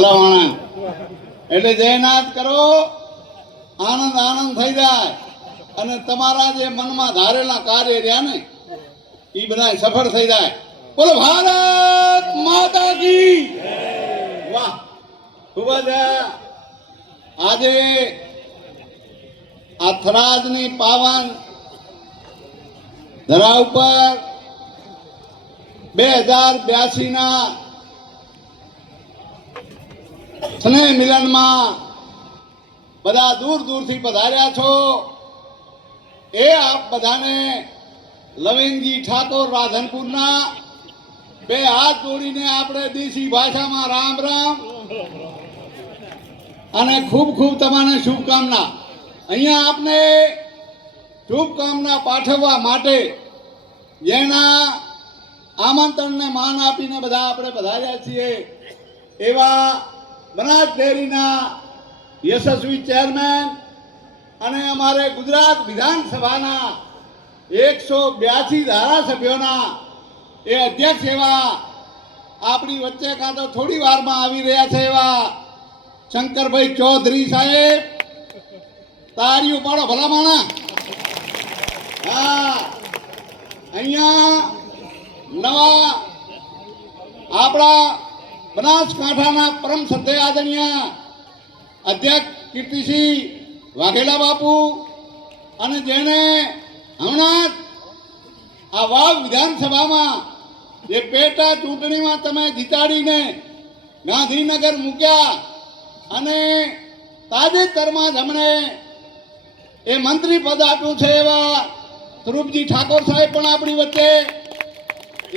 ભલામણા એટલે જયનાથ કરો, આનંદ આનંદ થઈ જાય અને તમારા જે મનમાં ધારેલા કાર્ય રહ્યા ને એ બધા સફળ થઈ જાય. બોલો ભારત માતા કી વાહ. ખૂબ જ આજે આ થરાદની પાવન ધરા ઉપર 2082 ના સ્નેહ મિલનમાં બધા દૂર દૂરથી પધાર્યા છો. એ આપ બધાને લવિંગજી ઠાકોર રાધનપુરના બે હાથ જોડીને આપણે દેશી ભાષામાં રામ રામ અને ખૂબ ખૂબ તમને શુભકામના. અહીંયા આપને શુભકામના પાઠવવા માટે જેના આમંત્રણને માન આપીને બધા આપણે પધાર્યા છીએ એવા બનાસ ડેરીના યશસ્વી ચેરમેન અને અમારે ગુજરાત વિધાનસભાના 182 ધારાસભ્યોના એ અધ્યક્ષ એવા આપણી વચ્ચે કાં તો થોડી વારમાં આવી રહ્યા છે એવા શંકરભાઈ ચૌધરી સાહેબ, તાળીઓ પાડો ભલામણા. હા, અહીંયા નવા આપણા બનાસકાંઠાના પરમ શ્રદ્ધેય આદરણીય અધ્યક્ષ કીર્તિસિંહ વાઘેલા બાપુ અને જેને હમણાં આ વાવ વિધાનસભામાં જે પેટા ચૂંટણીમાં તમે જીતાડીને ગાંધીનગર મૂક્યા અને તાજેતરમાં જ હમણે એ મંત્રી પદ આપ્યું છે એવા ધ્રુવજી ઠાકોર સાહેબ પણ આપણી વચ્ચે,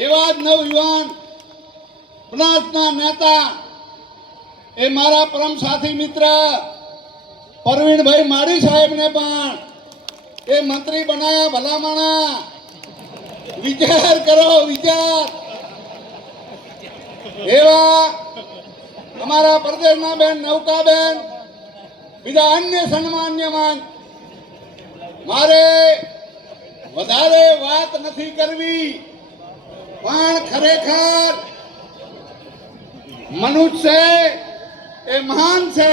એવા જ નવયુવાન બનાસના નેતા એ મારા પરમ સાથી મિત્ર પરવીણભાઈ માળી સાહેબને પણ એ મંત્રી બનાયા. ભલામણા વિચાર કરો, વિચાર. એવા અમારા પ્રદેશના બેન નૌકાબેન, બીજા અન્ય સન્માન્યમાન. મારે વધારે વાત નથી કરવી, પણ ખરેખર મનુષ્ય એ મહાન છે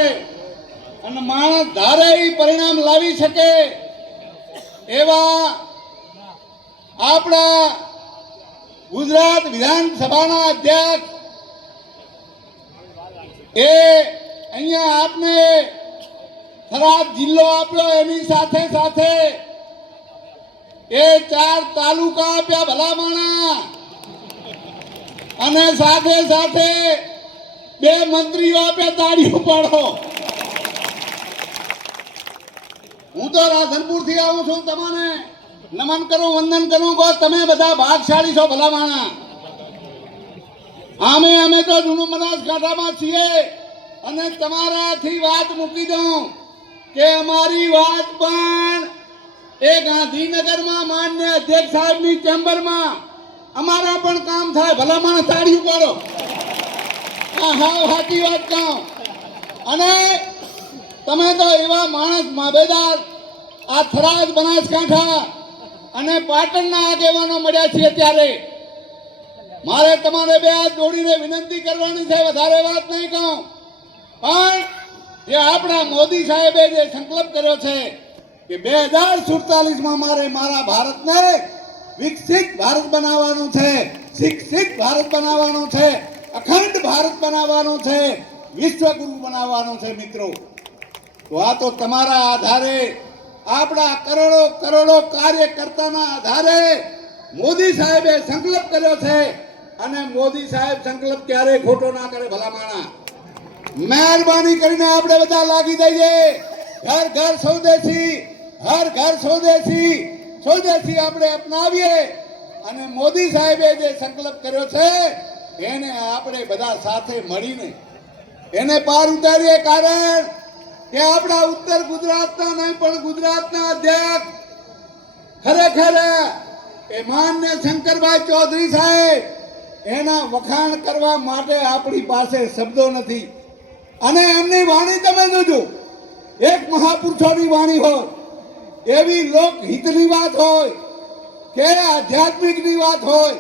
અને માણસ ધારે એ પરિણામ લાવી શકે એવા આપણા ગુજરાત વિધાનસભાના અધ્યક્ષ એ અહીંયા આપને થરાદ જિલ્લો આપ્યો, એની સાથે સાથે એ 4 તાલુકા આપ્યા ભલામણા, અને સાથે સાથે 2 મંત્રીઓ આપ્યા. તાળીઓ પાડો. હું તો રાધનપુર થી આવું છું, તમને નમન કરું, વંદન કરું. કહો તમે બધા ભાગશાળી છો ભલામણા. અમે તો જૂનું બનાસકાંઠામાં છીએ અને તમારાથી વાત મૂકી દઉં કે અમારી વાત પણ એ ગાંધીનગરમાં માન્ય અધ્યક્ષ સાહેબની ચેમ્બરમાં અમારા પણ કામ થાય. ભલામણ તાળીઓ પાડો. હા, સાચી વાત કહું. અને તમે તો એવા માણસ માબેદાર આ થરાદ બનાસકાંઠા અને પાટણના આગેવાનો મળ્યા છીએ ત્યારે મારે તમારે બે હાથ જોડીને વિનંતી કરવાની છે. વધારે વાત નહીં કહું, પણ એ આપણા મોદી સાહેબે જે સંકલ્પ કર્યો છે કે 2047માં મારે મારા ભારતને વિકસિત ભારત બનાવવાનું છે, શિક્ષિત ભારત બનાવવાનું છે, અખંડ ભારત બનાવવાનું છે, વિશ્વગુરુ બનાવવાનું છે. મિત્રો, તો આ તો તમારા આધારે, આપણા કરોડો કરોડો કાર્યકર્તાના આધારે મોદી સાહેબે સંકલ્પ કર્યો છે અને મોદી સાહેબ સંકલ્પ ક્યારેય ખોટો ના કરે. ભલામણા મહેરબાની કરીને આપણે બધા લાગી દઈએ. ઘર ઘર સ્વદેશી, હર ઘર સ્વદેશી, સ્વદેશી આપણે અપનાવીએ અને મોદી સાહેબે જે સંકલ્પ કર્યો છે એને આપણે બધા સાથે મળીને એને પાર ઉતારીએ. કારણ કે આપણા ઉત્તર ગુજરાતના નહીં પણ ગુજરાતના અધ્યક્ષ ખરેખર એ માન્ય શંકરભાઈ ચૌધરી સાહેબ, એના વખાણ કરવા માટે આપણી પાસે શબ્દો નથી. અને એમની વાણી તમે જોજો, એક મહાપુરુષોની વાણી હોય, એવી લોકહિતની વાત હોય કે આધ્યાત્મિકની વાત હોય,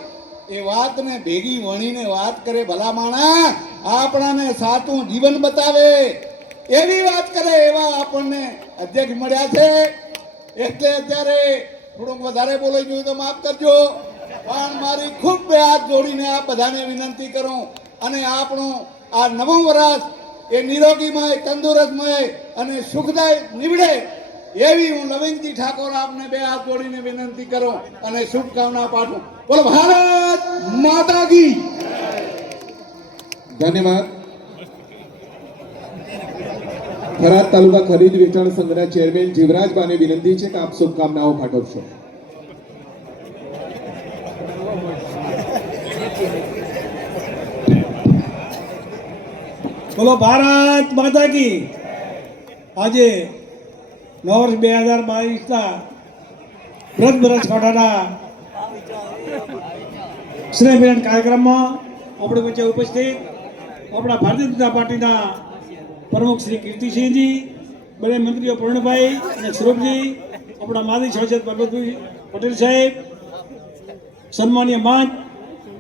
એ વાતને ભેગી વણીને વાત કરે ભલામણા આપણાને સાચું જીવન બતાવે એવી વાત કરે એવા આપણને અધ્યક્ષ મળ્યા છે. એટલે અત્યારે થોડુંક વધારે બોલાઈ ગયું તો માફ કરજો, પણ મારી ખૂબ હાથ જોડીને આ બધાને વિનંતી કરું અને આપણું આ નવું વર્ષ એ નિરોગીમય, તંદુરસ્તમય અને સુખદાયક નીવડે એવી હું લવિંગજી ઠાકોર આપને બે હાથ જોડીને વિનંતી કરું અને શુભકામના પાઠવું. બોલો ભારત માતા કી. ધન્યવાદ. થરાદ તાલુકા ખરીદ વેચાણ સંઘના ચેરમેન જીવરાજબાને વિનંતી છે કે આપ શુભકામનાઓ પાઠવશો. બોલો ભારત માતા કી. આજે નવ વર્ષ 2022ના વ્રત બનાસકાંઠાના સ્નેહ મિલન કાર્યક્રમમાં આપણી વચ્ચે ઉપસ્થિત આપણા ભારતીય જનતા પાર્ટીના પ્રમુખ શ્રી કીર્તિસિંહજી, બંને મંત્રીઓ પૂર્ણભાઈ અને સ્વરૂપજી, આપણા માજી સાંસદ પરબતભાઈ પટેલ સાહેબ, સન્માનીય મંચ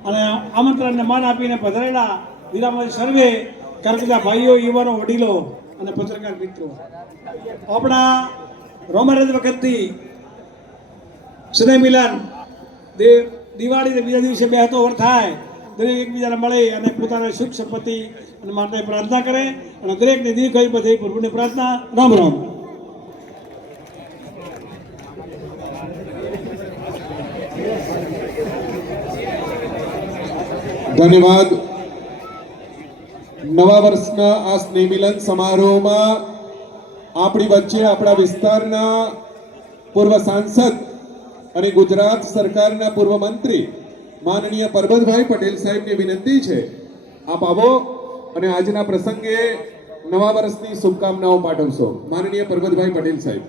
અને આમંત્રણને માન આપીને પધારેલા વીરામાજી સર્વે કરકતા ભાઈઓ, યુવાનો, વડીલો અને પત્રકાર મિત્રો, આપણા રોમારજ વખતથી સ્નેહ મિલન દિવાળીને બીજા દિવસે બેસતો વર થાય, દરેક એકબીજાને મળે અને પોતાના સુખ સંપત્તિ અને માટે પ્રાર્થના કરે અને દરેકને દીર્ઘાયુ બધી પ્રભુની પ્રાર્થના. રામ રામ. ધન્યવાદ. નવા વર્ષના આ સ્નેહ મિલન સમારોહમાં આપણી વચ્ચે આપણા વિસ્તારના પૂર્વ સાંસદ અને ગુજરાત સરકારના પૂર્વ મંત્રી માનનીય પરબતભાઈ પટેલ સાહેબની વિનંતી છે આપ આવો અને આજના પ્રસંગે નવા વર્ષની શુભકામનાઓ પાઠવશો. માનનીય પરબતભાઈ પટેલ સાહેબ.